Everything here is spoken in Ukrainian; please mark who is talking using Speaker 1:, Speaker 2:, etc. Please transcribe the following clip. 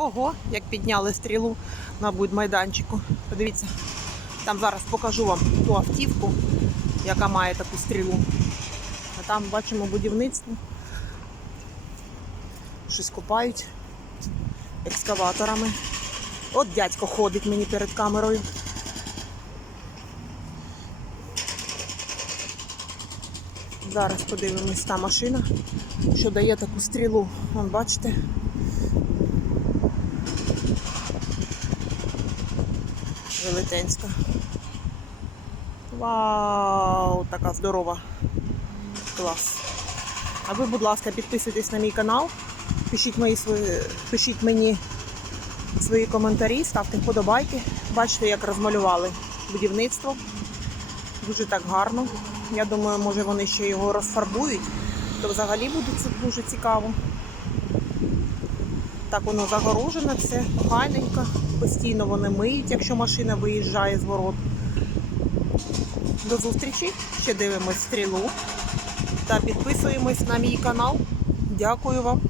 Speaker 1: Ого, як підняли стрілу на будмайданчику. Подивіться, там зараз покажу вам ту автівку, яка має таку стрілу. А там бачимо будівництво. Щось копають екскаваторами. От дядько ходить мені перед камерою. Зараз подивимось та машина, що дає таку стрілу. Вон бачите. Велетенська. Вау, така здорова. Клас. А ви, будь ласка, підписуйтесь на мій канал, пишіть, мої пишіть мені свої коментарі, ставте вподобайки. Бачите, як розмалювали будівництво. Дуже так гарно. Я думаю, може вони ще його розфарбують, то взагалі буде це дуже цікаво. Так воно загорожене, все файненько. Постійно вони миють, якщо машина виїжджає з ворот. До зустрічі. Ще дивимось стрілу та підписуємось на мій канал. Дякую вам.